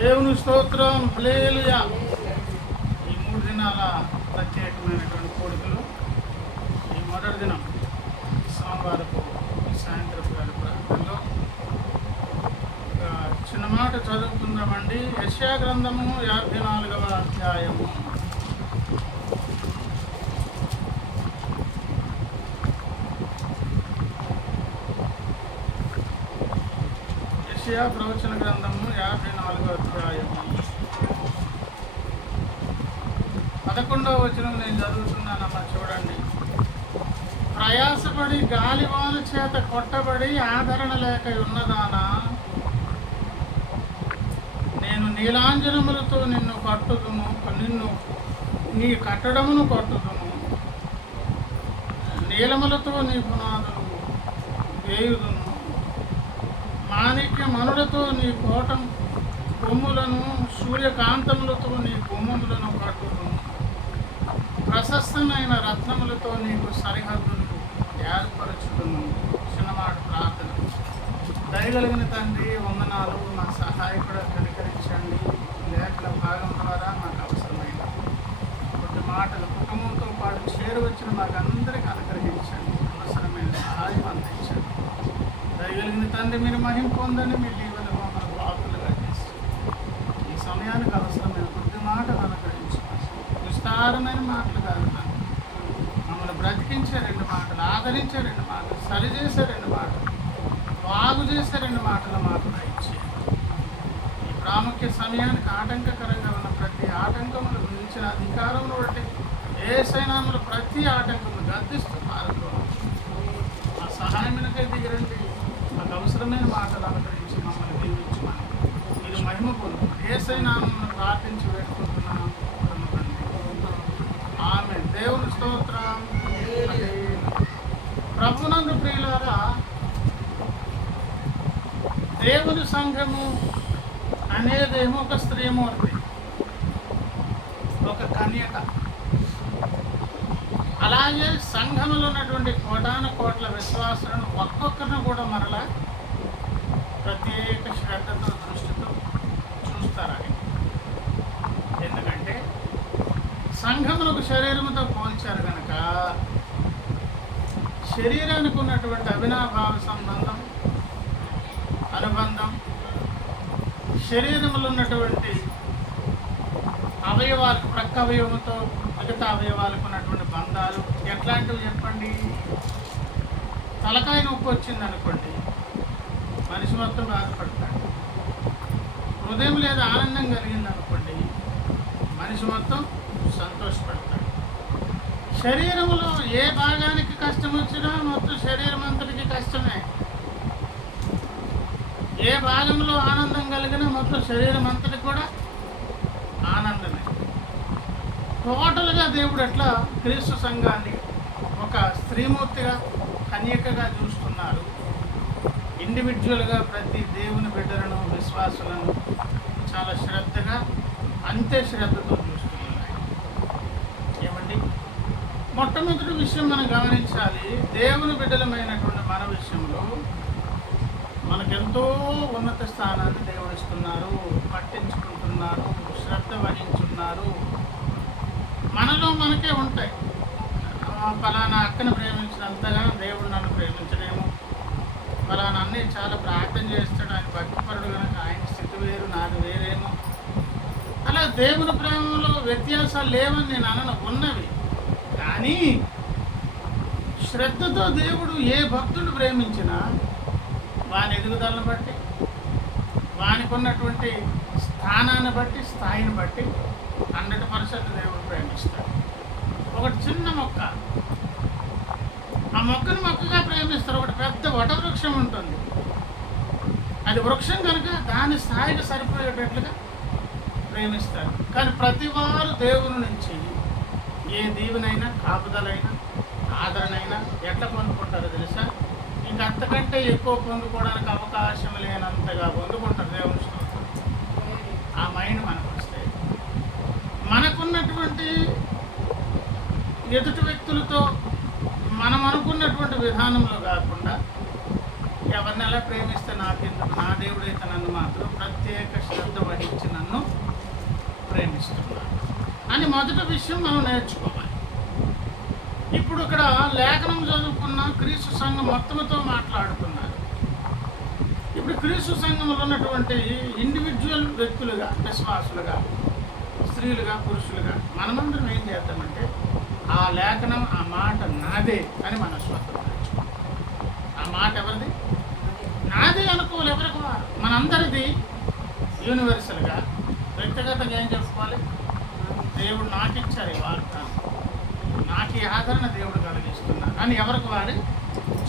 దేవుని స్తోత్రం, హల్లెలూయా. ఈ 3 దినాల ప్రత్యేకమైనటువంటి కోరికలు. ఈ మొదటి దినం సోమవారపు సాయంత్రపు ప్రార్థనలో చిన్న మాట చదువుకుందామండి. యెషయా గ్రంథము 54వ అధ్యాయము. యెషయా ప్రవచన గ్రంథము 54వ అధ్యాయము 11వ వచనం నేను చదువుతున్నానమ్మా, చూడండి. ప్రయాసపడి గాలివాన చేత కొట్టబడి ఆదరణ లేక ఉన్నదానా, నేను నీలాంజనములతో నిన్ను కట్టుదును, నీ కట్టడమును కట్టుదును, నీలములతో నీ పునాదులు వేయుదును, మాణిక్యమణులతో నీ కోటం కొమ్ములను, సూర్యకాంతములతో నీ గుమ్మములను కట్టుదును, ప్రశస్తమైన రత్నములతో నీకు సరిహద్దులు ఏర్పరచుదును. చిన్నమాట ప్రార్థన. దయగలిగిన తండ్రి, వందనాలు. మా సహాయకుడు కనికరించండి. లేఖన భాగం ద్వారా మాకు అవసరమైన కొద్ది మాటలు కుటుంబంతో పాటు చేరువచ్చిన మాకందరికీ అనుగ్రహించండి. అవసరమైన సహాయం అందించండి. దయగలిగిన తండ్రి, మీరు మహిమ పొందండి. మీ దీవెనలు మమ్మల్ని వాకులుగా చేసి ఈ సమయానికి అవసరమైన కొద్ది మాటలు అనుగ్రహించండి. విస్తారమైన మాటలు కాదు, మమ్మల్ని బ్రతికించే 2 మాటలు, ఆదరించే 2 మాటలు, సరిచేసే 2 మాటలు, బాగు చేసే 2 మాటలు మాకు దయచేయండి. ఈ ప్రాముఖ్య సమయానికి ఆటంకకరంగా ఉన్న ప్రతి ఆటంకములు మించిన అధికారమును బట్టి యేసయ్యనామములో ప్రతి ఆటంకమును గద్దిస్తూ పాల్గొను. మా సహాయమునకై దిగిరండి. మాకు అవసరమైన మాటలు అనుగ్రహించి మమ్మల్ని దీవించమని మీరు మహిమ పొందు. యేసయ్యనామమును ప్రార్థించి వేడుకుంటున్నాను. ఆమె. దేవుని స్తోత్రం. ప్రభునందు ప్రియులారా, దేవుని సంఘము అనేదేమో ఒక స్త్రీమూర్తి, ఒక కన్యక. అలాగే సంఘములో ఉన్నటువంటి కోటాన విశ్వాసులను ఒక్కొక్కరిని కూడా మరలా ప్రత్యేక శ్రద్ధతో, దృష్టితో చూస్తారని. ఎందుకంటే సంఘములకు శరీరముతో పోల్చారు కనుక శరీరానికి ఉన్నటువంటి అవినాభావ సంబంధం, అనుబంధం, శరీరంలో ఉన్నటువంటి అవయవాలకు, ప్రక్క అవయవంతో మిగతా అవయవాలకు ఉన్నటువంటి బంధాలు ఎట్లాంటివి చెప్పండి? తలకాయ నొప్పి వచ్చింది అనుకోండి, మనిషి మొత్తం బాధపడతాడు. హృదయం లేదా ఆనందం కలిగింది అనుకోండి, మనిషి మొత్తం సంతోషపడతాడు. శరీరంలో ఏ భాగానికి కష్టం వచ్చినా మొత్తం శరీరం అంతటికి కష్టమే. ఏ భాగంలో ఆనందం కలిగినా మొత్తం శరీరం అంతటికి కూడా ఆనందమే. టోటల్గా దేవుడు ఎట్లా క్రీస్తు సంఘాన్ని ఒక స్త్రీమూర్తిగా, కన్యకగా చూస్తున్నారు. ఇండివిజువల్గా ప్రతి దేవుని బిడ్డలను, విశ్వాసులను చాలా శ్రద్ధగా, అంతే శ్రద్ధతో చూస్తున్నారు. ఏమండి, మొట్టమొదటి విషయం మనం గమనించాలి. దేవుని బిడ్డలమైనటువంటి మన విషయంలో మనకెంతో ఉన్నత స్థానాన్ని దేవుడు ఇస్తున్నారు, పట్టించుకుంటున్నారు, శ్రద్ధ వహించున్నారు. మనలో మనకే ఉంటాయి. ఫలానా అక్కను ప్రేమించినంతగా దేవుడు నన్ను ప్రేమించడేమో, ఫలానా అన్నీ చాలా ప్రార్థన చేస్తాడు, ఆయన భక్తిపరుడు కనుక ఆయన స్థితి వేరు, నాది వేరేమో. అలా దేవుని ప్రేమలో వ్యత్యాసాలు లేవని నేను అనను, ఉన్నవి. కానీ శ్రద్ధతో దేవుడు ఏ భక్తుడు ప్రేమించినా వాని ఎదుగుదలను బట్టి, వానికి ఉన్నటువంటి స్థానాన్ని బట్టి, స్థాయిని బట్టి 100% దేవుడు ప్రేమిస్తాడు. ఒకటి చిన్న మొక్క, ఆ మొక్కను మొక్కగా ప్రేమిస్తారు. ఒకటి పెద్ద వటవృక్షం ఉంటుంది, అది వృక్షం కనుక దాని స్థాయికి సరిపోయేటట్లుగా ప్రేమిస్తారు. కానీ ప్రతి వారు దేవుని నుంచి ఏ దీవెనైనా, కాపుదలైనా, ఆదరణైనా ఎట్లా పొందుకుంటారో తెలుసా? ఇంకా అంతకంటే ఎక్కువ పొందుకోవడానికి అవకాశం లేనంతగా పొందుకుంటారు. దేవుని స్తోత్రం. ఆ మైండ్ మనకు వస్తే మనకున్నటువంటి ఎదుటి వ్యక్తులతో మనం అనుకున్నటువంటి విధానంలో కాకుండా ఎవరిని ఎలా ప్రేమిస్తే నాకెందుకు, నా దేవుడైతే నన్ను మాత్రం ప్రత్యేక శ్రద్ధ వహించి నన్ను ప్రేమిస్తున్నాడు అని మొదటి విషయం మనం నేర్చుకోవాలి. ఇప్పుడు ఇక్కడ లేఖనం చదువుకున్న క్రీస్తు సంఘం మొత్తముతో మాట్లాడుతున్నారు. ఇప్పుడు క్రీస్తు సంఘంలో ఉన్నటువంటి ఇండివిజువల్ వ్యక్తులుగా, విశ్వాసులుగా, స్త్రీలుగా, పురుషులుగా మనమందరం ఏం చేద్దామంటే ఆ లేఖనం, ఆ మాట నాదే అని మనం స్వతంత్రించుకోవాలి. ఆ మాట ఎవరిది? నాదే అనుకోవాలి. ఎవరికి వారు? మనందరిది యూనివర్సల్గా. వ్యక్తిగతంగా ఏం చెప్పుకోవాలి? దేవుడు నాకు ఇచ్చారు ఈ వాగ్దానం, నాకు ఈ ఆదరణ దేవుడు కలిగిస్తున్నారు అని ఎవరికి వారి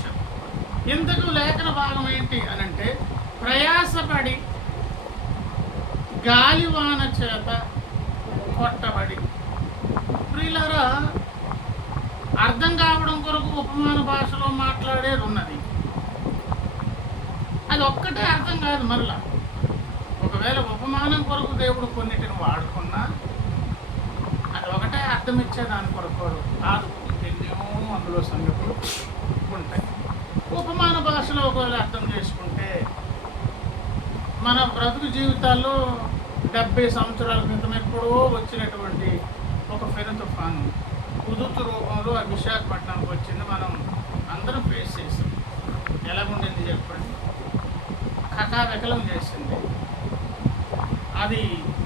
చెప్పాలి. ఇంతకు లేఖన భాగం ఏంటి అని అంటే, ప్రయాసపడి గాలివాన చేత కొట్టబడి. ప్రియులారా, అర్థం కావడం కొరకు ఉపమాన భాషలో మాట్లాడేది ఉన్నది. అది ఒక్కటే అర్థం కాదు. మరలా ఒకవేళ ఉపమానం కొరకు దేవుడు కొన్నిటిని వాడుకున్నా అది ఒకటే అర్థం ఇచ్చే దాని కొరకు కాదు. ఎన్నో అందులో సంగతులు ఉంటాయి. ఉపమాన భాషలో ఒకవేళ అర్థం చేసుకుంటే మన బ్రతుకు జీవితాల్లో 70 సంవత్సరాల క్రితం ఎప్పుడో వచ్చినటువంటి ఒక పెను తుఫాను ఉదుతు రూపంలో విశాఖపట్నానికి వచ్చింది. మనం అందరం ఫేస్ చేసాం. ఎలాగుండింది చెప్పండి? కకావికలం చేసింది. అది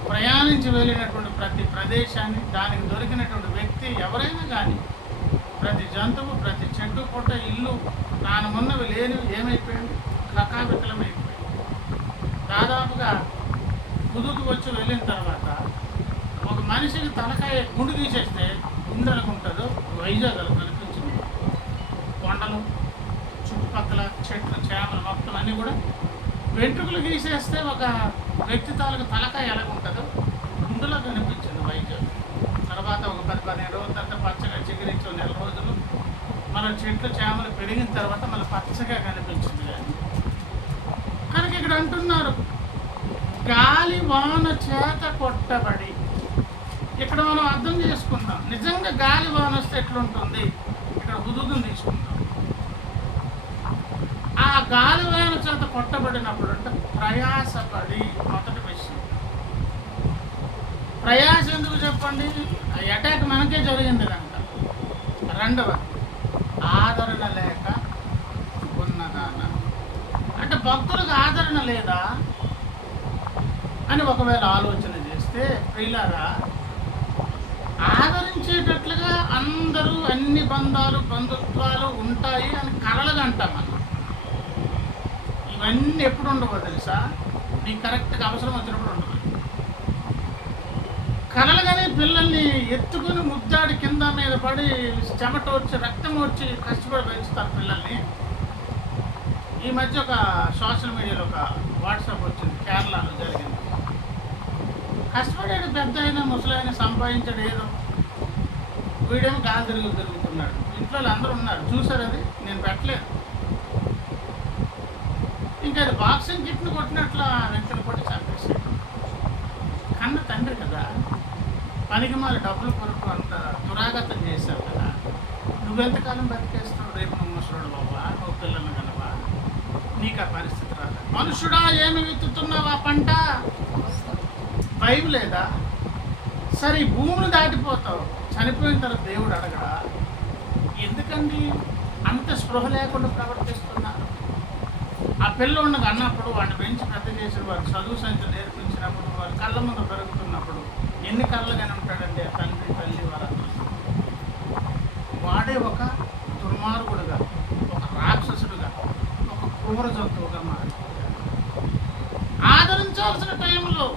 ప్రయాణించి వెళ్ళినటువంటి ప్రతి ప్రదేశాన్ని, దానికి దొరికినటువంటి వ్యక్తి ఎవరైనా కానీ, ప్రతి జంతువు, ప్రతి చెట్టు పుట్ట, ఇల్లు, తానున్నవి లేనివి ఏమైపోయింది? కకావికలమైపోయింది. దాదాపుగా కుదుకు వచ్చి వెళ్ళిన తర్వాత ఒక మనిషికి తలకాయ గుండు తీసేస్తే ఉందనుకుంటుందో వైజాగ్ కనిపించింది. కొండలు, చుట్టుపక్కల చెట్లు, చేమలు మొత్తం అన్నీ కూడా వెంట్రుకలు గీసేస్తే ఒక వ్యక్తి తాలూకు తలకాయ ఎలాగుంటుందో గుండులో కనిపించింది వైజాగ్. తర్వాత ఒక 10-15 రోజుల తర్వాత పచ్చగా చిగురించి 1 నెల రోజులు మన చెట్లు చేమలు పెరిగిన తర్వాత మళ్ళీ పచ్చగా కనిపించింది. కనుక ఇక్కడ అంటున్నారు గాలి వాన చేత కొట్టబడి. ఇక్కడ మనం అర్థం చేసుకుందాం, నిజంగా గాలి వాన వస్తే ఎట్లుంటుంది. ఇక్కడ హుదుదుని తీసుకుందాం. ఆ గాలి వాన చేత కొట్టబడినప్పుడు అంటే ప్రయాసపడి. మొదటి విషయం ప్రయాస ఎందుకు చెప్పండి? అటాక్ మనకే జరిగింది కనుక. రెండవ, ఆదరణ లేక ఉన్నదాన. అంటే భక్తులకు ఆదరణ లేదా అని ఒకవేళ ఆలోచన చేస్తే, ప్రియులారా, ఆదరించేటట్లుగా అందరూ అన్ని బంధాలు, బంధుత్వాలు ఉంటాయి అని కలలుగా అంటాం మనం. ఇవన్నీ ఎప్పుడు ఉండవో తెలుసా? నీకు కరెక్ట్గా అవసరం వచ్చినప్పుడు ఉండవు. కలలుగానే పిల్లల్ని ఎత్తుకుని ముద్దాడి కింద మీద పడి చెమట వచ్చి రక్తం వచ్చి కష్టపడి పెంచుతారు పిల్లల్ని. ఈ మధ్య ఒక సోషల్ మీడియాలో ఒక వాట్సాప్ వచ్చింది, కేరళలో జరిగింది. కష్టపడేది పెద్ద అయినా ముసలైనా సంపాదించాడు ఏదో, వీడేమో గాలి తిరుగుతున్నాడు. ఇంట్లో అందరూ ఉన్నారు, చూసారు. అది నేను పెట్టలేదు. ఇంకా అది బాక్సింగ్ కిట్ని కొట్టినట్లు ఆ వ్యక్తిని కొట్టి చంపేశాడు. కన్న తండ్రి కదా, పనికి మాలి డబ్బులు కొరకు అంత దురాగతం చేశావు కదా, నువ్వెంతకాలం బతికేస్తావు? రేపు నువ్వు ముసలుడు బాబా, నువ్వు పిల్లలు కలవా, నీకు ఆ పరిస్థితి రాదు. మనుషుడా, ఏమి విత్తుతున్నావు? ఆ పంట భయం లేదా? సరే, ఈ భూమిని దాటిపోతావు, చనిపోయిన తర్వాత దేవుడు అడగడా? ఎందుకండి అంత స్పృహ లేకుండా ప్రవర్తిస్తున్నారు? ఆ పిల్లోడికి అన్నప్పుడు వాడిని పెంచి పెద్ద చేసిన వారు చదువు సంఖ్య నేర్పించినప్పుడు, వారి కళ్ళ ముందు పెరుగుతున్నప్పుడు ఎన్ని కళ్ళగానే ఉంటాడండి ఆ తండ్రి, తల్లి, వారందరూ. వాడే ఒక దుర్మార్గుడుగా, ఒక రాక్షసుడుగా, ఒక క్రూర జంతువుగా మారిపోయాడు. ఆదరించాల్సిన టైంలో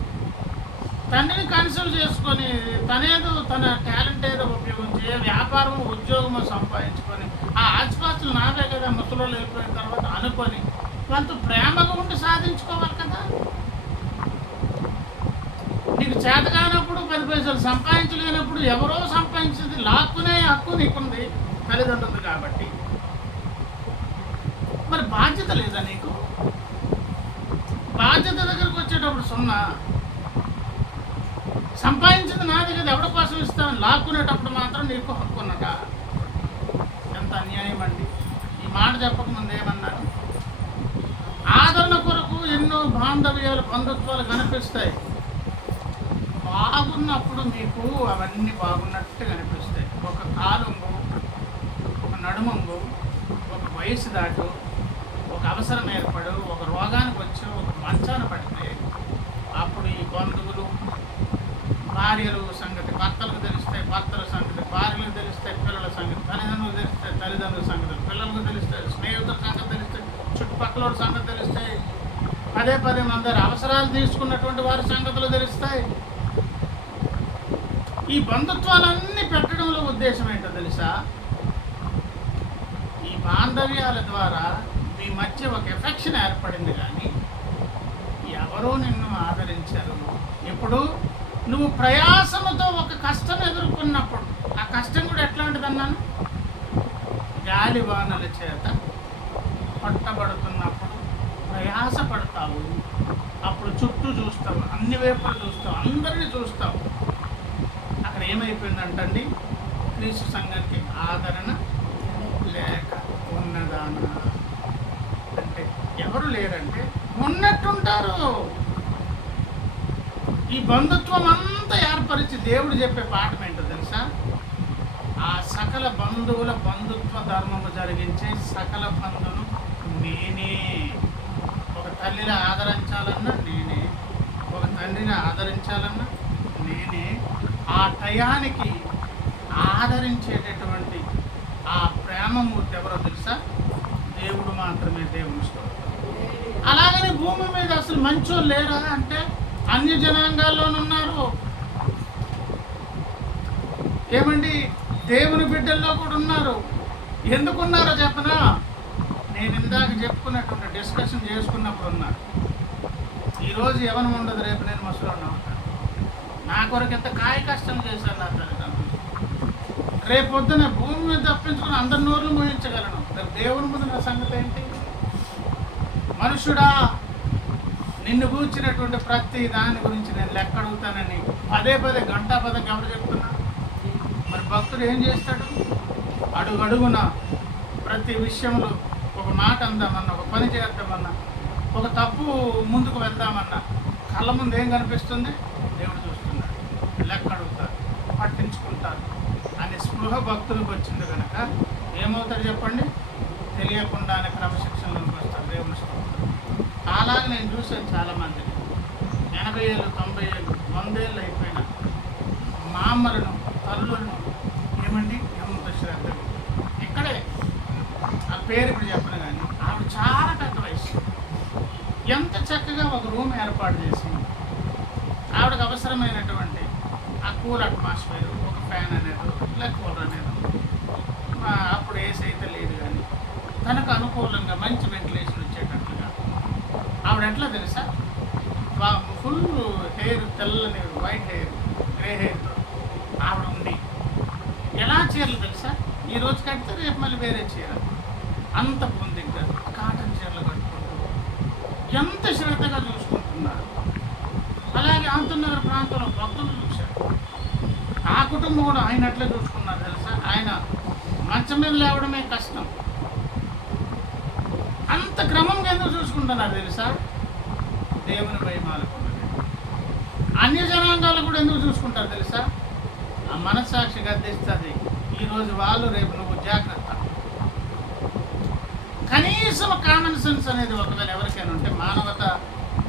తండ్రిని కన్సల్ట్ చేసుకొని తనేదో తన టాలెంట్ ఏదో ఉపయోగించి వ్యాపారము, ఉద్యోగము సంపాదించుకొని ఆ ఆస్తిపాస్తులు నావే కదా ముసలోళ్ళు వెళ్ళిపోయిన తర్వాత అనుకొని వాళ్ళతో ప్రేమగా ఉండి సాధించుకోవాలి కదా. నీకు చేత కానప్పుడు 10 పైసలు సంపాదించలేనప్పుడు ఎవరో సంపాదించింది లాక్కునే హక్కు నీకుంది తల్లిదండ్రులు కాబట్టి. మరి బాధ్యత లేదా నీకు? బాధ్యత దగ్గరకు వచ్చేటప్పుడు సున్నా. సంపాదించింది నాది కదా, ఎవరి కోసం ఇస్తామని లాక్కునేటప్పుడు మాత్రం నీకు హక్కు ఉన్నట. ఎంత అన్యాయం అండి. ఈ మాట చెప్పకముందు ఏమన్నాను? ఆదరణ కొరకు ఎన్నో బాంధవ్యాలు బంధుత్వాలు కనిపిస్తాయి. బాగున్నప్పుడు మీకు అవన్నీ బాగున్నట్టు కనిపిస్తాయి. ఒక కాలంలో, ఒక నడుమంగు, ఒక వయసు దాటు, ఒక అవసరం ఏర్పడు, ఒక రోగానికి వచ్చి ఒక మంచాన పడితే అప్పుడు ఈ బంధువులు, భార్యలు సంగతి భర్తలకు తెలుస్తాయి, భర్తల సంగతి భార్యలకు తెలుస్తాయి, పిల్లల సంగతి తల్లిదండ్రులకు తెలుస్తాయి, తల్లిదండ్రుల సంగతులు పిల్లలకు తెలుస్తాయి, స్నేహితుల సంగతి తెలుస్తాయి, చుట్టుపక్కల సంగతి తెలుస్తాయి, పదే మందరి అవసరాలు తీసుకున్నటువంటి వారి సంగతులు తెలుస్తాయి. ఈ బంధుత్వాలన్నీ పెట్టడంలో ఉద్దేశం ఏంటో తెలుసా? ఈ బాంధవ్యాల ద్వారా మీ మధ్య ఒక ఎఫెక్షన్ ఏర్పడింది, కానీ ఎవరో నిన్ను ఆదరించారు. ఇప్పుడు నువ్వు ప్రయాసముతో ఒక కష్టం ఎదుర్కొన్నప్పుడు, ఆ కష్టం కూడా ఎట్లాంటిదన్నాను? గాలివానల చేత పట్టబడుతున్నప్పుడు ప్రయాసపడతావు. అప్పుడు చుట్టూ చూస్తావు, అన్ని వైపులు చూస్తావు, అందరినీ చూస్తావు. అక్కడ ఏమైపోయిందంటండి, క్రీస్తు సంఘానికి ఆదరణ లేక ఉన్నదానా అంటే ఎవరు లేరంటే ఉన్నట్టుంటారు. ఈ బంధుత్వం అంతా ఏర్పరిచి దేవుడు చెప్పే పాఠం ఏంటో తెలుసా? ఆ సకల బంధువుల బంధుత్వ ధర్మము జరిగించే సకల బంధువును నేనే. ఒక తల్లిని ఆదరించాలన్నా నేనే, ఒక తండ్రిని ఆదరించాలన్నా నేనే. ఆ టయానికి ఆదరించేటటువంటి ఆ ప్రేమమూర్తి ఎవరో తెలుసా? దేవుడు మాత్రమే. దేవుని స్తోత్రం. అలాగని భూమి మీద అసలు మంచోళ్ళు లేరా అంటే అన్య జనాంగాల్లోనున్నారు. ఏమండి, దేవుని బిడ్డల్లో కూడా ఉన్నారు. ఎందుకున్నారో చెప్పనా? నేను ఇందాక చెప్పుకున్నటువంటి డిస్కషన్ చేసుకున్నప్పుడు ఉన్నారు. ఈరోజు ఎవరు ఉండదు, రేపు నేను ముసలోడిని ఉంటాను. నా కొరకు ఎంత కాయ కష్టం చేశాను నా తల్లిదండ్రులు. రేపు పొద్దున భూమి మీద తప్పించుకుని అందరి నోర్లు మోయించగలను. దేవుని ముందు నా సంగతి ఏంటి? మనుషుడా, నిన్ను కూర్చున్నటువంటి ప్రతి దాని గురించి నేను లెక్క అడుగుతానని పదే గంటాపదంగా ఎవరు చెప్తున్నా? మరి భక్తుడు ఏం చేస్తాడు? అడుగడుగున ప్రతి విషయంలో ఒక మాట అందామన్నా, ఒక పని చేద్దామన్నా, ఒక తప్పు ముందుకు వెళ్దామన్నా కళ్ళ ముందు ఏం కనిపిస్తుంది? దేవుడు చూస్తున్నాడు, లెక్క అడుగుతారు, పట్టించుకుంటారు అనే స్పృహ భక్తులకు వచ్చింది కనుక ఏమవుతారు చెప్పండి? తెలియకుండానే క్రమశిక్షణలోకి వస్తారు. దేవుని స్తోత్రం. అలాగే నేను చూసాను చాలామందిని 80 ఏళ్ళు, 90 ఏళ్ళు, 100 ఏళ్ళు అయిపోయిన మా అమ్మలను, తల్లులను ఏమండి ఎంత శ్రద్ధ. ఇక్కడే ఆ పేరు ఇప్పుడు చెప్పను, కానీ ఆవిడ చాలా పెద్ద వయసు. ఎంత చక్కగా ఒక రూమ్ ఏర్పాటు చేసి ఆవిడకు అవసరమైనటువంటి ఆ కూల్ అట్మాస్ఫియర్, ఒక ఫ్యాన్ అనేది, ఇలా కూలర్ అనేది, అప్పుడు ఏసీ అయితే లేదు, కానీ తనకు అనుకూలంగా మంచి వెంటిలేషన్ వచ్చేటట్లుగా ఆవిడ ఎట్లా తెలుసా? ఫుల్ హెయిర్, తెల్లని వైట్ హెయిర్, గ్రే హెయిర్తో ఆవిడ ఉండి ఎలా చీరలు తెలుసా? ఈ రోజు కడితే రేపు మళ్ళీ వేరే చీర, అంత పొందిగ్గా కాటన్ చీరలు కట్టుకుంటూ ఎంత శ్రద్ధగా చూసుకుంటున్నారు. అలాగే అంతనగర్ ప్రాంతంలో భక్తులు చూశారు. ఆ కుటుంబం కూడా ఆయన ఎట్లా చూసుకున్నారు తెలుసా? ఆయన మంచం మీద లేవడమే కష్టం. అంత క్రమంగా ఎందుకు చూసుకుంటున్నారు తెలుసా? దేవుని భయమాలకున్నది. అన్య జనాంగాలు కూడా ఎందుకు చూసుకుంటారు తెలుసా? ఆ మనస్సాక్షి గద్దిస్తుంది. ఈరోజు వాళ్ళు, రేపు నువ్వు జాగ్రత్త. కనీసం కామన్ సెన్స్ అనేది ఒకవేళ ఎవరికైనా ఉంటే, మానవత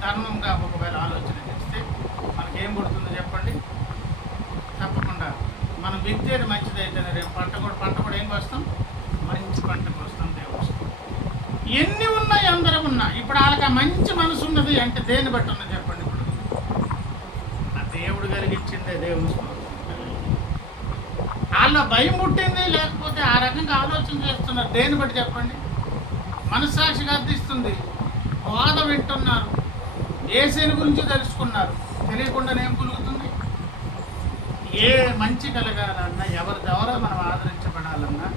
ధర్మంగా ఒకవేళ ఆలోచన చేస్తే మనకేం పుడుతుందో చెప్పండి? తప్పకుండా మనం విత్తేది మంచిదైతేనే రేపు పంట కూడా ఏం వస్తాం? మంచి పంటకు వస్తాం. దేవుడు ఎన్ని ఉన్నాయి, అందరం ఉన్నా. ఇప్పుడు వాళ్ళకి ఆ మంచి మనసు ఉన్నది అంటే దేన్ని బట్టి ఉన్నది చెప్పండి? ఇప్పుడు ఆ దేవుడు కలిగించిందే. దేవుని వాళ్ళ భయం పుట్టింది, లేకపోతే ఆ రకంగా ఆలోచన చేస్తున్నారు. దేన్ని బట్టి చెప్పండి? మనస్సాక్షిగా అర్థిస్తుంది, బోధ వింటున్నారు, ఏసేని గురించి తెలుసుకున్నారు. తెలియకుండానే ఏం కలుగుతుంది? ఏ మంచి కలగాలన్నా, ఎవరి ద్వారా మనం ఆదరించబడాలన్నా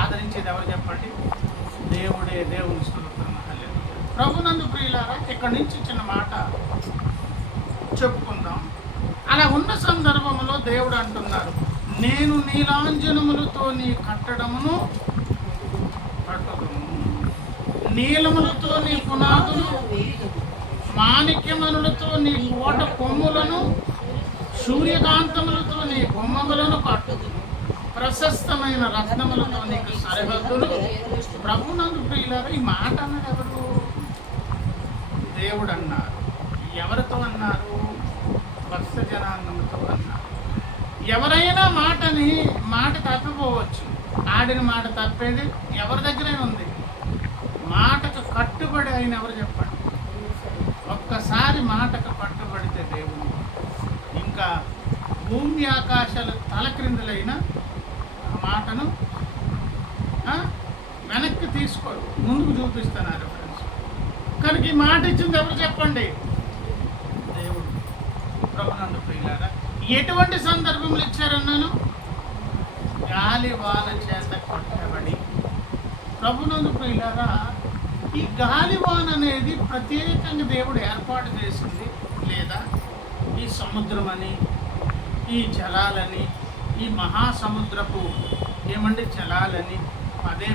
ఆదరించేది ఎవరు చెప్పండి? దేవుడే. దేవుని స్తోత్రం. హల్లెలూయా. ప్రభునందు ప్రియులారా, ఇక్కడి నుంచి చిన్న మాట చెప్పుకుందాం. అలా ఉన్న సందర్భంలో దేవుడు అంటున్నారు, నేను నీలాంజనములతో నీ కట్టడమును కట్టుదును, నీలములతో నీ పునాదులు మాణిక్యమణులతో నీ కోట కొమ్ములను, సూర్యకాంతములతో నీ గుమ్మములను కట్టుదును. ప్రశస్తమైన రత్నములతో నీకు సరిహద్దులు. ప్రభునందు ప్రియులారా, ఈ మాట అన్నది ఎవరు? దేవుడు అన్నారు. ఎవరితో అన్నారు? భక్త జనాంగంతో అన్నారు. ఎవరైనా మాట తప్పిపోవచ్చు. ఆడిన మాట తప్పేది ఎవరి దగ్గరే ఉంది? మాటకు కట్టుబడి అయిన ఎవరు చెప్పండి? ఒక్కసారి మాటకు కట్టుబడితే దేవుడు ఇంకా భూమి ఆకాశాలు తలక్రిందులైన ఆ మాటను వెనక్కి తీసుకోడు, ముందుకు చూపిస్తున్నారు ఫ్రెండ్స్. కనుక ఈ మాట ఇచ్చింది ఎవరు చెప్పండి? దేవుడు. ప్రభునందు ప్రియులారా, ఎటువంటి సందర్భములు ఇచ్చారన్నాను? గాలి వాన చేత కొట్టబడి. ప్రభునందు ప్రియులారా, ఈ గాలివాన అనేది ప్రత్యేకంగా దేవుడు ఏర్పాటు చేసింది, లేదా ఈ సముద్రం అని, ఈ జలాలని, ఈ మహాసముద్రపు జలాలని పదే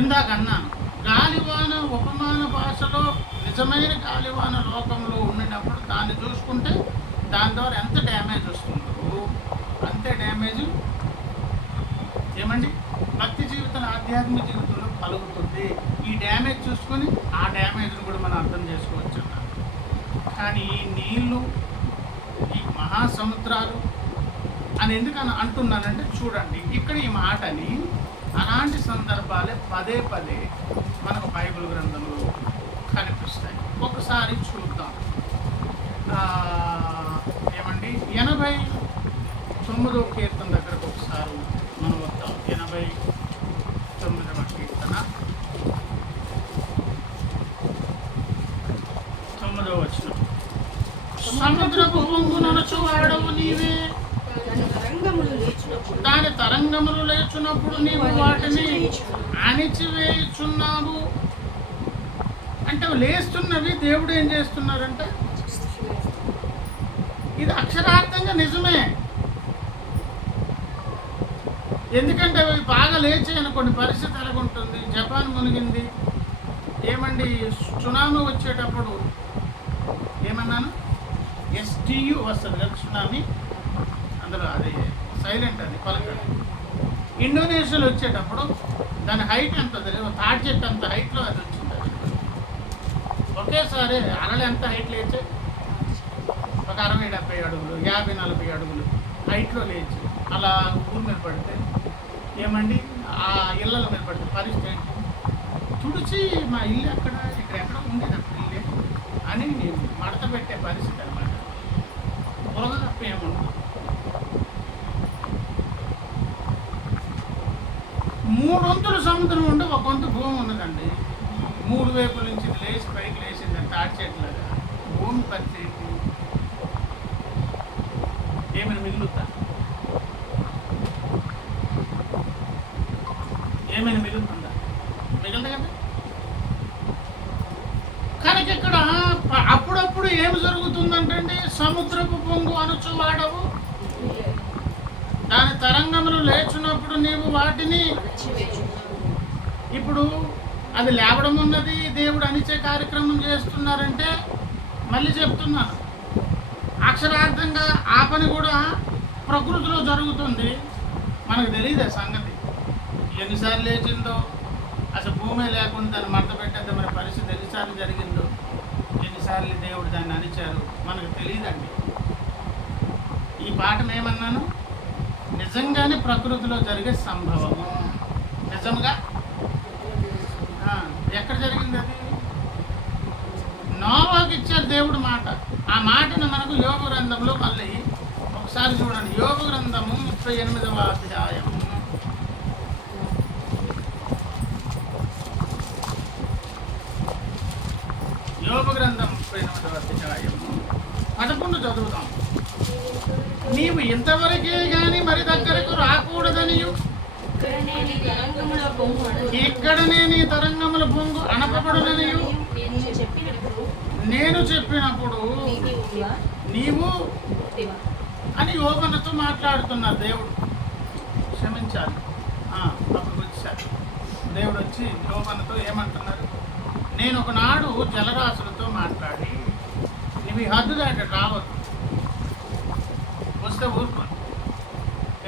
ఇందాక అన్నాను. గాలివాన ఉపమాన భాషలో నిజమైన గాలివాన లోకంలో ఉండినప్పుడు దాన్ని చూసుకుంటే దాని ద్వారా ఎంత డ్యామేజ్ వస్తుందో అంతే డ్యామేజ్ భక్తి జీవితంలో, ఆధ్యాత్మిక జీవితంలో కలుగుతుంది. ఈ డ్యామేజ్ చూసుకొని ఆ డ్యామేజ్ను కూడా మనం అర్థం చేసుకోవచ్చు అన్నారు. కానీ ఈ నీళ్ళు, ఈ మహాసముద్రాలు అని ఎందుకని అంటున్నానంటే, చూడండి ఇక్కడ ఈ మాటని అలాంటి సందర్భాలే పదే మనకు బైబిల్ గ్రంథంలో కనిపిస్తాయి. ఒకసారి చూద్దాం. 89వ కీర్తన దగ్గరకు ఒకసారి మనం వద్దాం. 89వ కీర్తన 9వ వచనం. సముద్రపు పొంగునొచ్చు వాడవు నీవే, దాని తరంగములు లేచున్నప్పుడు నీవు వాటిని అణిచివేయుచున్నావు. అంటే లేస్తున్నవి దేవుడు ఏం చేస్తున్నారంటే, ఇది అక్షరార్థంగా నిజమే. ఎందుకంటే అవి బాగా లేచాయి అనుకోండి, పరిస్థితి ఎలాగుంటుంది? జపాన్ మునిగింది. సునామీ వచ్చేటప్పుడు ఏమన్నాను? STU వస్తుంది కదా సునామీ, అందులో అది సైలెంట్, అది పలకడం. ఇండోనేషియాలో వచ్చేటప్పుడు దాని హైట్ ఎంత తెలియదు, తాటి చెట్టు అంత హైట్లో అది వచ్చింది. ఒకేసారి అలలు ఎంత హైట్ లేచే? ఒక 60-70 అడుగులు, 50-40 అడుగులు హైట్లో లేచి అలా ఊరి మీద పడితే ఆ ఇళ్ళల మీద పడితే పరిస్థితి ఏంటి? తుడిచి మా ఇల్లు ఎక్కడ ఉండేది అప్పుడు ఇల్లే అని మడత పెట్టే పరిస్థితి అనమాట. బురద తప్ప ఏముండదు. 3 వంతులు సముద్రం ఉండి 1 వంతు భూమి ఉన్నదండి. 3 వైపుల నుంచి లేచి పైకి లేచింది తాటి చెట్లాగా. భూమి పరిస్థితి ఏమైనా మిగులుతా? ఏమైనా మిగులుతుందా? మిగలదు కదా. కనుక ఇక్కడ అప్పుడప్పుడు ఏమి జరుగుతుందంటే, సముద్రపు పొంగు అనుచు వాడవు, దాని తరంగములు లేచున్నప్పుడు నీవు వాటిని. ఇప్పుడు అది లేవడం ఉన్నది, దేవుడు అనిచే కార్యక్రమం చేస్తున్నారంటే, మళ్ళీ చెప్తున్నాను, అక్షరార్థంగా ఆ పని కూడా ప్రకృతిలో జరుగుతుంది. మనకు తెలియదు ఆ సంగతి. ఎన్నిసార్లు లేచిందో, అసలు భూమి లేకుండా దాన్ని మడత పెట్టేద్దాం మన పరిస్థితి ఎన్నిసార్లు జరిగిందో, ఎన్నిసార్లు దేవుడు దాన్ని అనిచారు మనకు తెలియదండి. ఈ పాఠం ఏమన్నాను? నిజంగానే ప్రకృతిలో జరిగే సంభవము. నిజంగా ఎక్కడ జరిగింది అది? నోవాకి ఇచ్చారు దేవుడు మాట. ఆ మాటను మనకు యోగ గ్రంథంలో మళ్ళీ ఒకసారి చూడండి. యోగ గ్రంథము 38వ అధ్యాయము. యోగ గ్రంథం 38వ అధ్యాయము 11 చదువుతాం. నీవు ఇంతవరకే గాని మరి దగ్గరకు రాకూడదనియు, ఇక్కడనే నీ తరంగముల పొంగు అనపబడుననియు నేను చెప్పినప్పుడు నీవు అని యోగనతో మాట్లాడుతున్నారు దేవుడు. క్షమించాలి. అప్పుడు వచ్చారు దేవుడు వచ్చి యోగనతో ఏమంటున్నారు? నేను ఒకనాడు జలరాశులతో మాట్లాడి నువ్వు ఈ హద్దు దాటి రావద్దు, వస్తే ఊరుకో,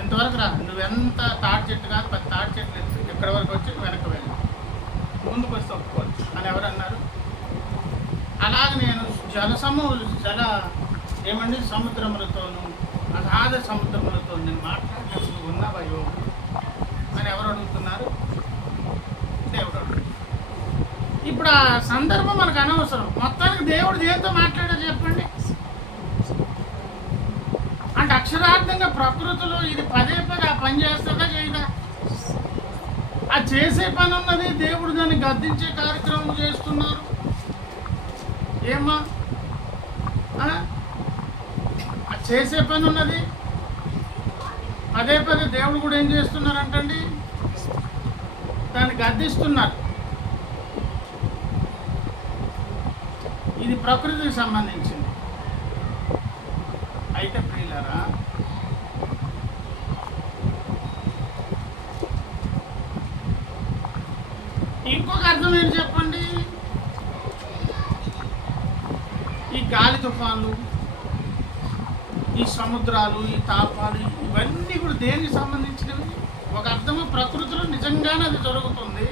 ఎంతవరకు రా, నువ్వెంత తాడి చెట్టు కాదు 10 తాడి చెట్లు ఎత్తు, ఎక్కడి వరకు వచ్చి వెనక్కి వెళ్ళి ముందుకు వస్తే ఒప్పుకోవచ్చు అని ఎవరన్నారు? అలాగే నేను ఏమండి సముద్రములతోనూ అగాధ సముద్రములతో నేను మాట్లాడినప్పుడు ఉన్నావయ్యో అని ఎవరు అడుగుతున్నారు? దేవుడు అడుగుతున్నారు. ఇప్పుడు ఆ సందర్భం మనకు అనవసరం. మొత్తానికి దేవుడు దేంతో మాట్లాడారు చెప్పండి? అంటే అక్షరార్థంగా ప్రకృతిలో ఇది పదే ఆ పని చేస్తుందా చేయదా? ఆ చేసే పని ఉన్నది, దేవుడు దాన్ని గద్దించే కార్యక్రమం చేస్తున్నారు. ఏమ్మా ఆ చేసే పని ఉన్నది, పదే దేవుడు కూడా ఏం చేస్తున్నారంటండి, దాన్ని గద్దిస్తున్నారు. ఇది ప్రకృతికి సంబంధించింది. అయితే ప్రియులారా, ఇంకొక అర్థం ఏంటి చెప్పండి? ఈ గాలి తుఫాన్లు, ఈ సముద్రాలు, ఈ తాపాలు, ఇవన్నీ కూడా దేనికి సంబంధించినవి? ఒక అర్థము ప్రకృతిలో నిజంగానే అది జరుగుతుంది,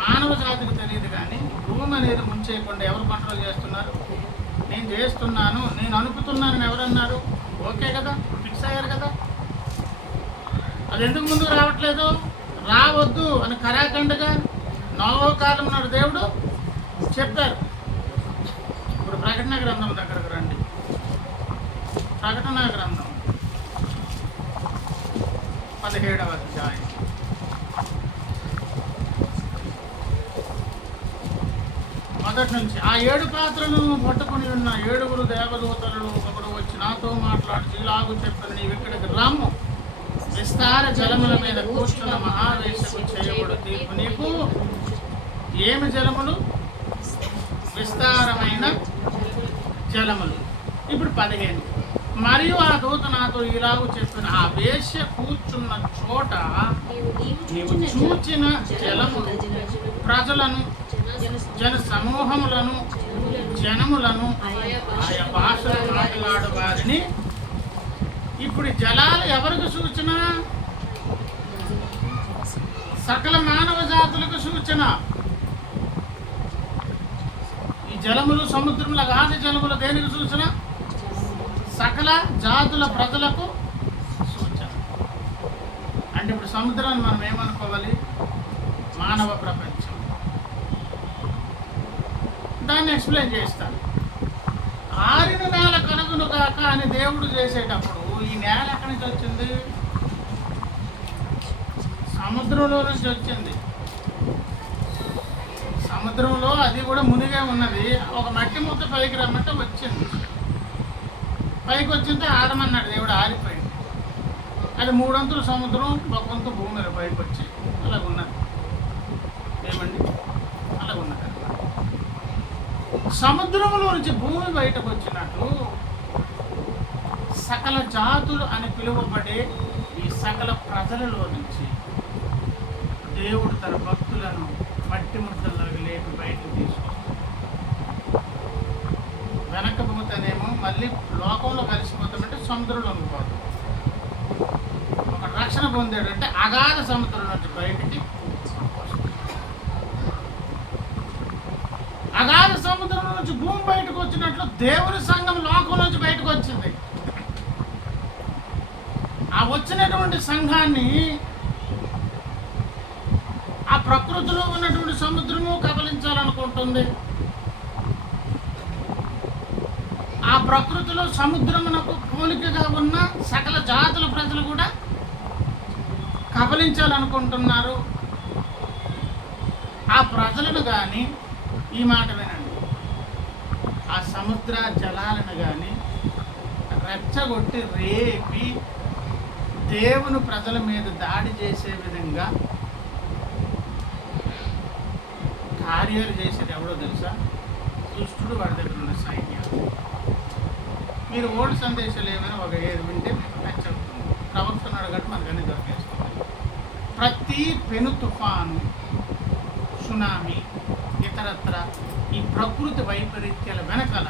మానవ జాతికి తెలియదు. కానీ భూమి అనేది ముంచేయకుండా ఎవరు కంట్రోల్ చేస్తున్నారు? నేను చేస్తున్నాను, నేను అనుకుతున్నానని ఎవరన్నారు? ఓకే కదా, ఫిక్స్ అయ్యారు కదా. అది ఎందుకు ముందుకు రావట్లేదు? రావద్దు అని కరాఖండగా నవోకాలం నాడు దేవుడు చెప్పారు. ఇప్పుడు ప్రకటన గ్రంథం దగ్గరకు రండి. ప్రకటన గ్రంథం 17వ అధ్యాయం. మొదటి నుంచి ఆ 7 పాత్రలను పట్టుకుని ఉన్న 7 దేవదూతలలో ఒకడు వచ్చి నాతో మాట్లాడి ఇలాగూ చెప్పారు, నీవు ఇక్కడికి రమ్ము, విస్తార జలముల మీద కూర్చున్న మహావేశకు చేయబడు తీర్పు నీకు. ఏమి జలములు? విస్తారమైన జలములు. ఇప్పుడు 15. మరియు ఆ దూత నాతో ఇలాగూ చెప్పిన, ఆ వేశ్య కూర్చున్న చోట నీవు చూచిన జలములు ప్రజలను, జన సమూహములను, జనములను, ఆయా భాషలు మాట్లాడు వారిని. ఇప్పుడు జలాలు ఎవరికి సూచన? సకల మానవ జాతులకు సూచన. ఈ జలములు, సముద్రముల గాలి జలములు దేనికి సూచన? సకల జాతుల ప్రజలకు సూచన. అంటే ఇప్పుడు సముద్రాన్ని మనం ఏమనుకోవాలి? మానవ ప్రపంచం. దాన్ని ఎక్స్ప్లెయిన్ చేస్తాను. ఆరిన నేల కలుగును కాక అని దేవుడు చేసేటప్పుడు ఈ నేల ఎక్కడి నుంచి వచ్చింది? సముద్రంలో నుంచి వచ్చింది. సముద్రంలో అది కూడా మునిగే ఉన్నది. ఒక మట్టి ముద్ద పైకి రమ్మంటే వచ్చింది. పైకి వచ్చింటే ఆరమన్నాడు దేవుడు, ఆరిపోయింది. అది 3 అంతులు సముద్రం, 1 వంతు భూమి పైకి వచ్చి అలాగున్నది. ఏమండి? అలాగున్నది. సముద్రంలో నుంచి భూమి బయటకు వచ్చినట్లు సకల జాతులు అని పిలువబడే ఈ సకల ప్రజలలో నుంచి దేవుడు తన భక్తులను మట్టి ముద్దల్లాగా లేపి బయటకు తీసుకొస్తాడు. వెనకపోతేనేమో మళ్ళీ లోకంలో కలిసిపోతామంటే సముద్రంలోకి పోతాం. ఒక రక్షణ పొందాడంటే అగాధ సముద్రం నుంచి బయటికి, అగాధ సముద్రం నుంచి భూమి బయటకు వచ్చినట్లు దేవుని సంఘం లోకం నుంచి బయటకు వచ్చింది. ఆ వచ్చినటువంటి సంఘాన్ని ఆ ప్రకృతిలో ఉన్నటువంటి సముద్రము కబలించాలనుకుంటుంది. ఆ ప్రకృతిలో సముద్రమునకు పోలికగా ఉన్న సకల జాతుల ప్రజలు కూడా కబలించాలనుకుంటున్నారు. ఆ ప్రజలను కానీ, ఈ మాట వినండి, ఆ సముద్ర జలాలను కానీ రెచ్చగొట్టి రేపి దేవుని ప్రజల మీద దాడి చేసే విధంగా కార్యాలు చేసేది ఎవడో తెలుసా? దుష్టుడు, వాడి దగ్గర ఉన్న సైన్యాలు. మీరు ఓల్డ్ సందేశాలు ఏమైనా ఒక 7 వింటే నచ్చుతుంది. ప్రవక్తన్నాడు కాబట్టి మనకన్నీ దొరికేస్తుంది. ప్రతి పెను తుఫాను, సునామీ ఇతరత్ర ఈ ప్రకృతి వైపరీత్యాల వెనకాల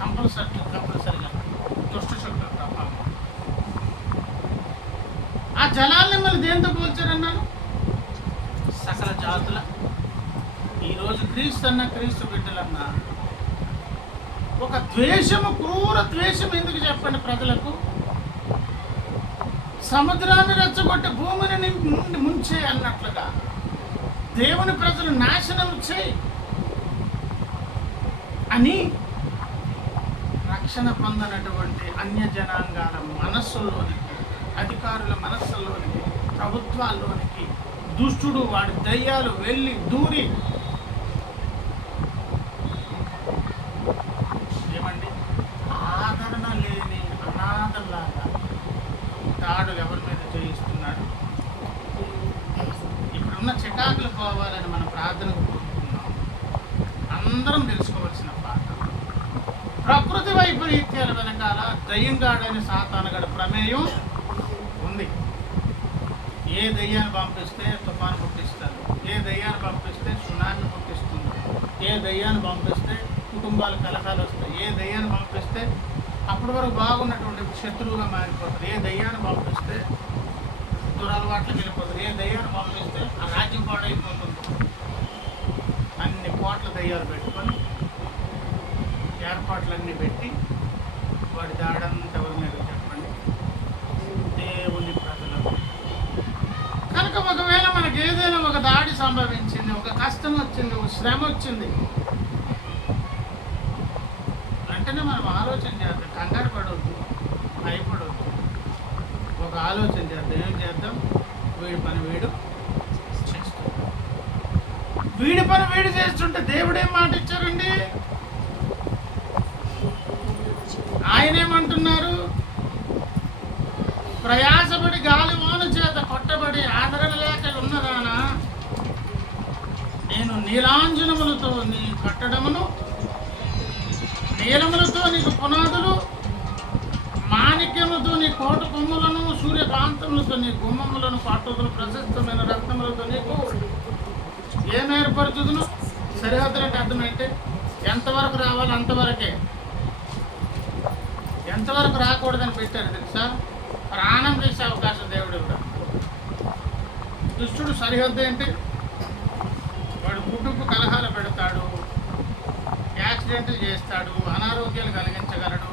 కంపల్సరిగా దుష్టశక్తుల ప్రభావం. ఆ జనాల్ని మళ్ళీ దేంతో పోల్చారన్నాను? సకల జాతుల. ఈరోజు క్రీస్తు అన్న, క్రీస్తు బిడ్డలన్నా ఒక ద్వేషము, క్రూర ద్వేషం ఎందుకు చెప్పండి ప్రజలకు? సముద్రాన్ని రెచ్చగొట్టి భూమిని ముంచే అన్నట్లుగా దేవుని ప్రజలు నాశనం చేయి అని రక్షణ పొందనటువంటి అన్య జనాంగాల మనస్సుల్లోనికి, అధికారుల మనస్సుల్లోనికి, ప్రభుత్వాల్లోనికి దుష్టుడు వాడి దయ్యాలు వెళ్ళి దూరి ఏమండి ఆదరణ లేని అనాథలాగా దాడులు ఎవరి మీద చేయిస్తున్నాడు? ఇప్పుడున్న చికాకులు పోవాలని మనం ప్రార్థనకు కోరుకుంటున్నాం. అందరం తెలుసుకోవాల్సిన పాట, ప్రకృతి వైపరీత్యాల వెనకాల దయ్యంగాడైన సాతానుగాడి ప్రమేయం ఉంది. ఏ దయ్యాన్ని పంపిస్తే తుఫాను పుట్టిస్తారు, ఏ దయ్యాన్ని పంపిస్తే సునామీ పుట్టిస్తుంది, ఏ దయ్యాన్ని పంపిస్తే కుటుంబాలు కలహాలు వస్తాయి, ఏ దయ్యాన్ని పంపిస్తే అప్పటి వరకు బాగున్నటువంటి శత్రువుగా మారిపోతారు, ఏ దయ్యాన్ని పంపిస్తే దురలవాట్లకు వెళ్ళిపోతారు, ఏ దయ్యాన్ని పంపిస్తే ఆ రాజ్యం పాడైపోతుంది. అన్ని కోట్ల దయ్యాలు పెట్టుకొని ఏర్పాట్లన్నీ పెట్టి వాడి దాడంతా ఎవరి మీద చెప్పండి? దేవుని ప్రజలకు. కనుక ఒకవేళ మనకి ఏదైనా ఒక దాడి సంభవించింది, ఒక కష్టం వచ్చింది, ఒక శ్రమ వచ్చింది, వెంటనే మనం ఆలోచన చేద్దాం. కంగారు పడవద్దు, భయపడవద్దు. ఒక ఆలోచన చేద్దాం. ఏం చేద్దాం? వీడి పని వీడు చేస్తాడు. వీడి పని వీడు చేస్తుంటే దేవుడేం మాట ఇచ్చారండి? ఆయనేమంటున్నారు? ప్రయాసపడి గాలి వాన చేత కొట్టబడి ఆదరణ లేక ఉన్నదానా, నేను నీలాంజనములతో నీ కట్టడమును, నీలములతో నీకు పునాదులు, మాణిక్యములతో నీ కోట కొమ్ములను, సూర్యకాంతములతో నీ గుమ్మములను, పట్టుదలు ప్రశస్తమైన రత్నములతో నీకు ఏం ఏర్పరచుదును? సరిహద్దులు అంటే అర్థం ఏంటి? ఎంతవరకు రావాలి అంతవరకే, ఎంతవరకు రాకూడదని పెట్టారు తెలుసా? ప్రాణం చేసే అవకాశం దేవుడు ఇవ్వడం. దుష్టుడు సరిహద్దు ఏంటి? వాడు కుటుంబ కలహాలు పెడతాడు, యాక్సిడెంట్లు చేస్తాడు, అనారోగ్యాలు కలిగించగలడు,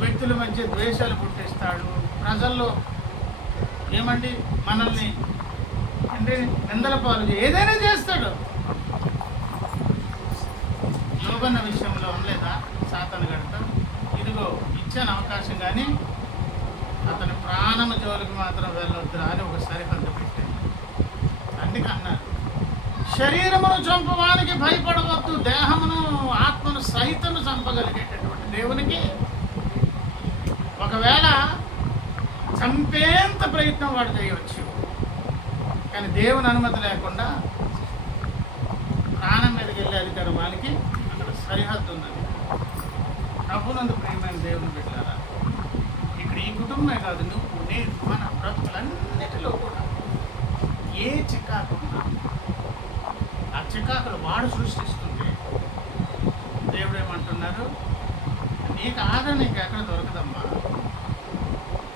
వ్యక్తుల మధ్య ద్వేషాలు పుట్టిస్తాడు, ప్రజల్లో ఏమండి మనల్ని అంటే నిందల పాలు ఏదైనా చేస్తాడు. యోగన్న విషయంలో ఉండలేదా సాతాను గడతా? ఇదిగో ఇచ్చాను అవకాశం, కానీ అతని ప్రాణం జోలికి మాత్రం వెళ్ళొద్దురా అని ఒక సరిహద్దు పెట్టాడు. అందుకే అన్నారు, శరీరమును చంపవానికి భయపడవద్దు, దేహమును ఆత్మను సైతము చంపగలిగేటటువంటి దేవునికి ఒకవేళ చంపేంత ప్రయత్నం వాడు చేయవచ్చు, కానీ దేవుని అనుమతి లేకుండా ప్రాణం మీదకి వెళ్ళే అధికారం వానికి అక్కడ సరిహద్దు ఉన్నది. ప్రభునందు ప్రియమైన దేవుని బిడ్డలారా, ఇక్కడ ఈ కుటుంబమే కాదు, నువ్వు నేను మన బ్రతుకులన్నిటిలో కూడా ఏ చికాకు ఉన్నా ఆ చికాకులు వాడు సృష్టిస్తుంది. దేవుడు ఏమంటున్నారు? నీకు ఆదరణ ఇంకెక్కడ దొరకదమ్మా.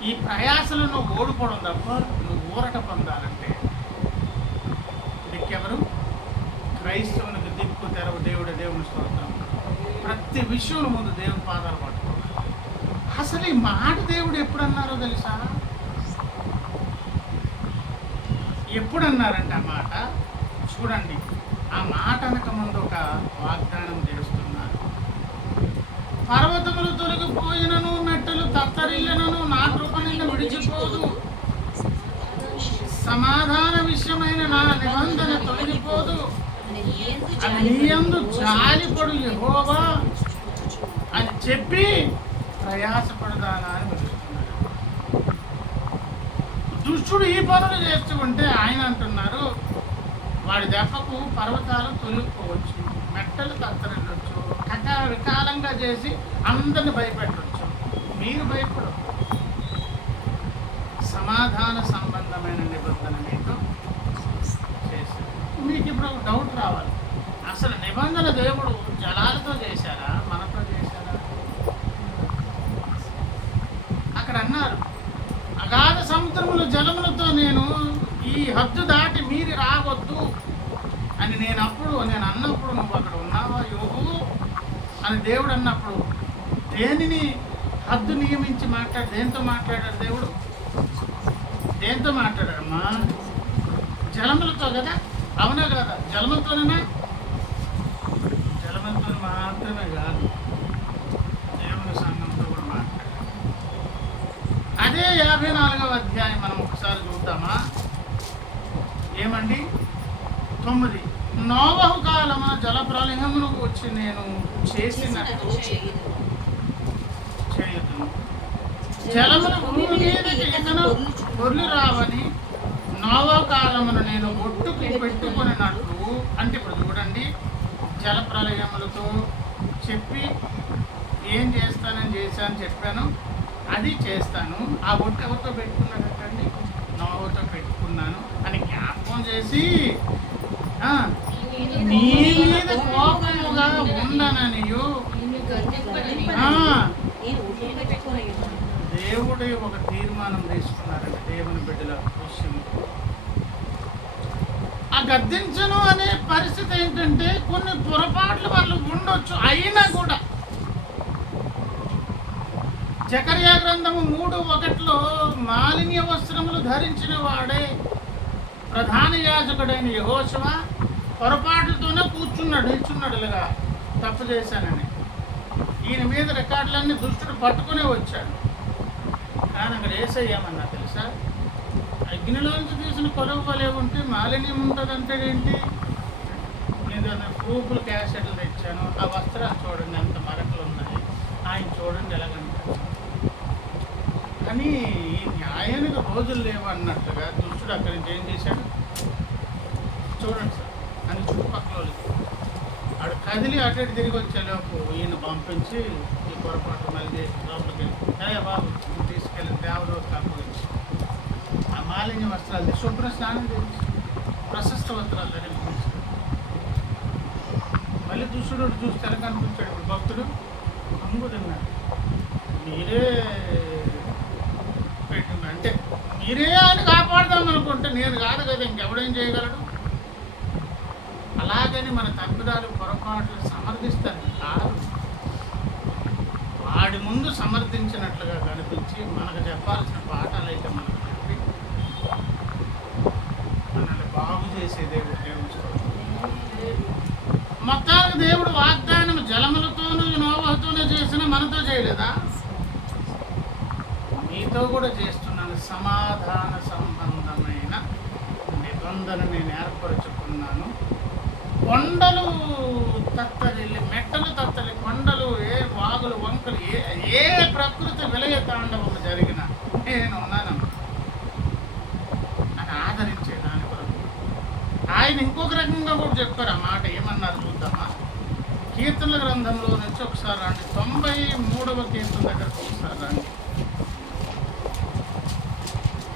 ఈ ప్రయాసలు నువ్వు ఓడిపోవడం తప్ప నువ్వు ఊరట పొందాలంటే దిక్కెవరు? క్రైస్తవునికి దిక్కు తెరవు దేవుడే. దేవుని స్తోత్రం. ప్రతి విషయం ముందు దేవుని పాదాలు పట్టుకోవాలి. అసలు ఈ మాట దేవుడు ఎప్పుడు అన్నారో తెలుసా? ఎప్పుడు అన్నారంటే ఆ మాట చూడండి. ఆ మాట అనక ముందు ఒక వాగ్దానం చేస్తున్నారు. పర్వతములు తొలగిపోయినను, మెట్టలు తత్తరిల్లినను, నా కృప నిన్ను విడిచిపోదు. సమాధాన విషయమైన నా నిబంధన తొలగిపోదు. అది నీ యందు జాలిపడు యెహోవా అని చెప్పి ప్రయాసపడదానా అని పిలుస్తున్నారు. దుష్టుడు ఈ పనులు చేస్తూ ఉంటే ఆయన అంటున్నారు, వాడి దెబ్బకు పర్వతాలు తొలగిపోవచ్చు, మెట్టలు తత్తరిల్లొచ్చు, వికాలంగా చేసి అందరిని భయపెట్టవచ్చు. మీరు భయపడరు. సమాధాన సంబంధమైన నిబంధన మీతో చేశారు. మీకు ఇప్పుడు ఒక డౌట్ రావాలి, అసలు నిబంధన దేవుడు జలాలతో చేశారా మనతో చేశారా? అక్కడ అన్నారు, అగాధ సముద్రముల జలములతో నేను ఈ హద్దు దాటి మీరి రావద్దు అని నేను అన్నప్పుడు నువ్వు అక్కడ ఉన్నావా యోగు అని దేవుడు అన్నప్పుడు దేనిని హద్దు నియమించి దేంతో మాట్లాడాడు దేవుడు? దేంతో మాట్లాడాడమ్మా? జలములతో కదా, అవునా కదా? జలములతోనేనా? జలములతో మాత్రమే కాదు, దేవుని సంఘంతో కూడా మాట్లాడాడు. అదే 54వ అధ్యాయం మనం ఒకసారి చూద్దామా? ఏమండి 9, నోవహు కాలమున జల ప్రళయమును వచ్చి నేను చేసినట్టు చేయదును, జలములు భూమి మీదకి ఇకను పొర్లి రావని నోవహు కాలమును నేను ఒట్టుకు పెట్టుకున్నట్లు. అంటే ఇప్పుడు చూడండి, జల ప్రళయములతో చెప్పి ఏం చేశాను చెప్పాను, అది చేస్తాను. ఆ ఒట్టు ఎవరితో పెట్టుకున్నాడంటండి? నోవహుతో పెట్టుకున్నాను అని జ్ఞాపకం చేసి నీ మీద కోపముగా ఉండననియు దేవుడు ఒక తీర్మానం తీసుకున్నారండి దేవుని బిడ్డల విషయం. ఆ గద్దించను అనే పరిస్థితి ఏంటంటే కొన్ని పొరపాట్లు వాళ్ళు ఉండొచ్చు, అయినా కూడా జకర్యా గ్రంథము 3:1 మాలిన్య వస్త్రములు ధరించిన వాడే ప్రధాన యాజకుడైన యెహోషువ పొరపాట్లతోనే నిల్చున్నాడు ఇలాగా తప్పు చేశానని. ఈయన మీద రికార్డులన్నీ దుష్టుడు పట్టుకునే వచ్చాడు. కానీ అక్కడ ఏసయ్యామన్నా తెలుసా, అగ్నిలోంచి తీసిన కొలువు వలె ఉంటే మాలిన్యం ఉంటుంది అంటే ఏంటి? నేను ప్రూఫ్లు క్యాసెట్లు తెచ్చాను, ఆ వస్త్రాలు చూడండి ఎంత మరకలు ఉన్నాయి, ఆయన చూడండి ఎలాగంటారు అని. ఈ న్యాయానికి రోజులు లేవు అన్నట్లుగా దుష్టుడు అక్కడి నుంచి ఏం చేశాడు చూడండి సార్ అని చుట్టుపక్కల ఆడు కదిలి అటు తిరిగి వచ్చేలోపు ఈయన పంపించి ఈ పొరపాటు మళ్ళీ చేసి లోపలికి వెళ్ళి బాబు తీసుకెళ్ళి దేవదూత అప్పగించి ఆ మాలిన్య వస్త్రాలు శుభ్ర స్నానం చేసి ప్రశస్త వస్త్రాలు ధరించాడు. మళ్ళీ దుష్టుడు చూసి తెల కనిపించాడు. ఇప్పుడు భక్తుడు అంగు తిన్నాడు, మీరే పెట్టింది అంటే మీరే అని కాపాడదాం అనుకుంటే నేను కాదు కదా, ఇంకెవడేం చేయగలడు? అలాగని మన తప్పిదాలు పొరపాట్లు సమర్థిస్తారు కాదు, వాడి ముందు సమర్థించినట్లుగా కనిపించి మనకు చెప్పాల్సిన పాఠాలు అయితే మనకు చెప్పి మనల్ని బాగు చేసే దేవుడు. మొత్తానికి దేవుడు వాగ్దానం జలములతోనూ నోవహుతోనూ చేసిన మనతో చేయలేదా? మీతో కూడా చేస్తున్నాను. సమాధాన సంబంధమైన నిబంధన నేను ఏర్పరచుకున్నాను. కొండలు తత్తరిల్లి, మెట్టలు తత్తలి, కొండలు వాగులు వంకలు ఏ ప్రకృతి విలయ తాండవం జరిగిన నేను ఉన్నానమ్మా అని ఆదరించే దాని కొరకు ఆయన ఇంకొక రకంగా కూడా చెప్పారు. ఆ మాట ఏమన్నారు చూద్దామా? కీర్తనల గ్రంథంలో నుంచి ఒకసారి రండి, 93వ కీర్తన దగ్గరకు ఒకసారి రండి.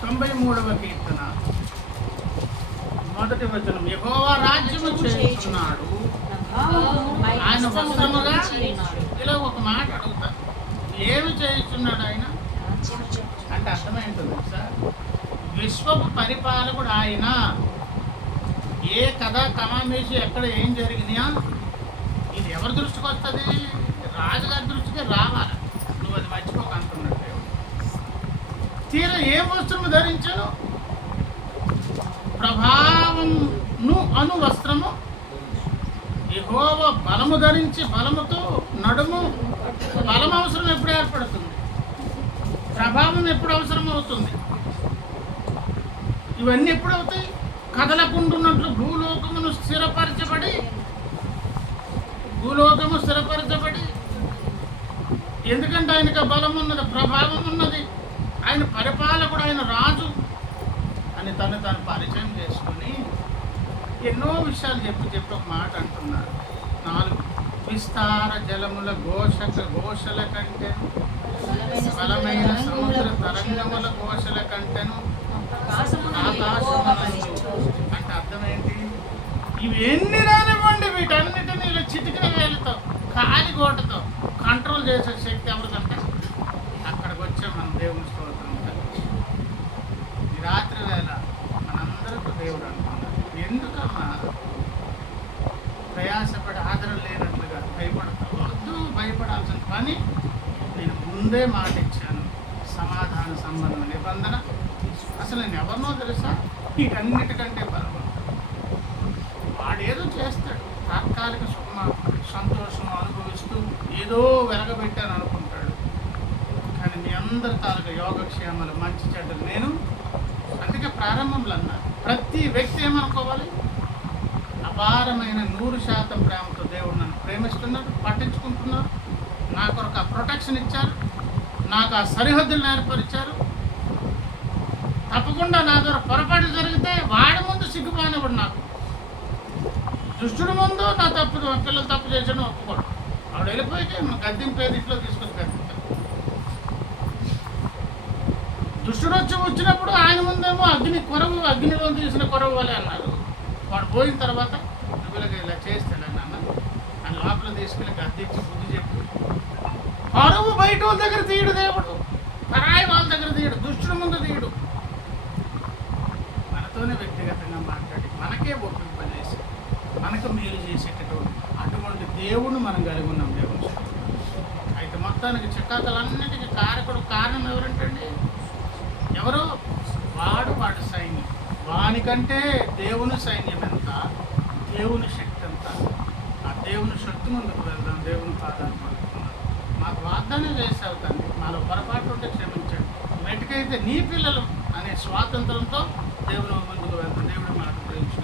93వ కీర్తన 1వ వచనం, యెహోవా రాజ్యము చేస్తున్నాడు, ఆయన వస్త్రముగా. ఇలా ఒక మాట అడుగుతా, ఏమి చేస్తున్నాడు ఆయన అంటే అర్థమైంటుంది సార్. విశ్వపు పరిపాలకుడు ఆయన. ఏ కథ కమామేసి ఎక్కడ ఏం జరిగినాయా ఇది ఎవరి దృష్టికి వస్తుంది? రాజుగారి దృష్టికి రావాలి. నువ్వు అది మర్చిపోక అంటున్నట్టు. తీరా ఏ వస్త్రము ధరించాను? ప్రభావమును అను వస్త్రము. యెహోవా బలము ధరించి బలముతో నడుము. బలం అవసరం ఎప్పుడు ఏర్పడుతుంది? ప్రభావం ఎప్పుడు అవసరం అవుతుంది? ఇవన్నీ ఎప్పుడు అవుతాయి? కదలకుండున్నట్లు భూలోకము స్థిరపరచబడి. ఎందుకంటే ఆయనకు బలం ఉన్నది, ప్రభావం ఉన్నది, ఆయన పరిపాలకుడు, ఆయన రాజు అని తను పరిచయం చేసుకుని ఎన్నో విషయాలు చెప్పి ఒక మాట అంటున్నారు. 4, విస్తార జలముల ఘోషల కంటెను, బలమైన సముద్ర తరంగముల ఘోషల కంటెను ఆకాశమునందు. అంటే అర్థం ఏంటి? ఇవి ఎన్ని రానివ్వండి, వీటన్నిటిని ఇలా చిటికిన వేలతో కాలిగోటతో కంట్రోల్ చేసే శక్తి ఎవరిదంటే అక్కడికి వచ్చే మన దేవుని స్తోత్రం. ఈ రాత్రి వేళ మనందరికీ దేవుడు అనుకున్నాడు. ఎందుకమ్మా ప్రయాసపడి ఆదరణ లేనట్లుగా భయపడతావు? వద్దు, భయపడాల్సిన పని నేను ముందే మాట ఇచ్చాను. సమాధాన సంబంధ నిబంధన. అసలు నేను ఎవరినో తెలుసా? వీటన్నిటికంటే బలవంతుడు. వాడేదో చేస్తాడు, తాత్కాలిక సుఖమ సంతోషం అనుభవిస్తూ ఏదో వెలగబెట్టాను అనుకుంటాడు. కానీ మీ అందరి తాలూకా యోగక్షేమాలు మంచి చెడ్డలు నేను అందుకే ప్రారంభంలో అన్నా, ప్రతి వ్యక్తి ఏమనుకోవాలి? అపారమైన 100% ప్రేమతో దేవుడు నన్ను ప్రేమిస్తున్నాడు, పట్టించుకుంటున్నారు, నా కొరకు ఆ ప్రొటెక్షన్ ఇచ్చారు, నాకు ఆ సరిహద్దులు ఏర్పరిచారు. తప్పకుండా నా ద్వారా పొరపాటు జరిగితే వాడి ముందు సిగ్గుమానేవాడు. నాకు దుష్టుడి ముందు నా తప్పు, పిల్లలు తప్పు చేసాను ఒప్పుకోడు. ఆవిడ వెళ్ళిపోయితే గద్దింపేది ఇంట్లో తీసుకొని గద్దించారు. దుష్టుడు వచ్చినప్పుడు ఆయన ముందేమో అగ్నిలో తీసిన కొరవు వలె అన్నారు. వాడు పోయిన తర్వాత నువ్వులకి ఇలా చేస్తాడు నాన్న అని లోపల తీసుకెళ్ళి గద్దించి బుద్ధి చెప్పి పరువు బయట వాళ్ళ దగ్గర తీయడు దేవుడు, పరాయి వాళ్ళ దగ్గర తీయడు, దుష్టుడు ముందు తీయడు. మనతోనే వ్యక్తిగతంగా మాట్లాడి మనకే ఒప్పింపజేసి మనకు మేలు అటువంటి దేవుణ్ణి మనం కలిగి ఉన్నాం. దేవుని అయితే మొత్తానికి చికాకులన్నిటికీ కారణం ఎవరంటండి? ఎవరు? వాడి సైన్యం. వానికంటే దేవుని సైన్యం ఎంత, దేవుని శక్తి ఎంత. ఆ దేవుని శక్తి ముందుకు వెళ్దాం. దేవుని పాదాలు పడుతున్నాం. మాకు వాగ్దానం చేసావు తండ్రి, మాలో పొరపాటు ఉంటే క్షమించండి, మెట్టుకైతే నీ పిల్లలు అనే స్వాతంత్రంతో దేవుని ముందుకు వెళ్తాం. దేవుడు మనకు ప్రేమించు.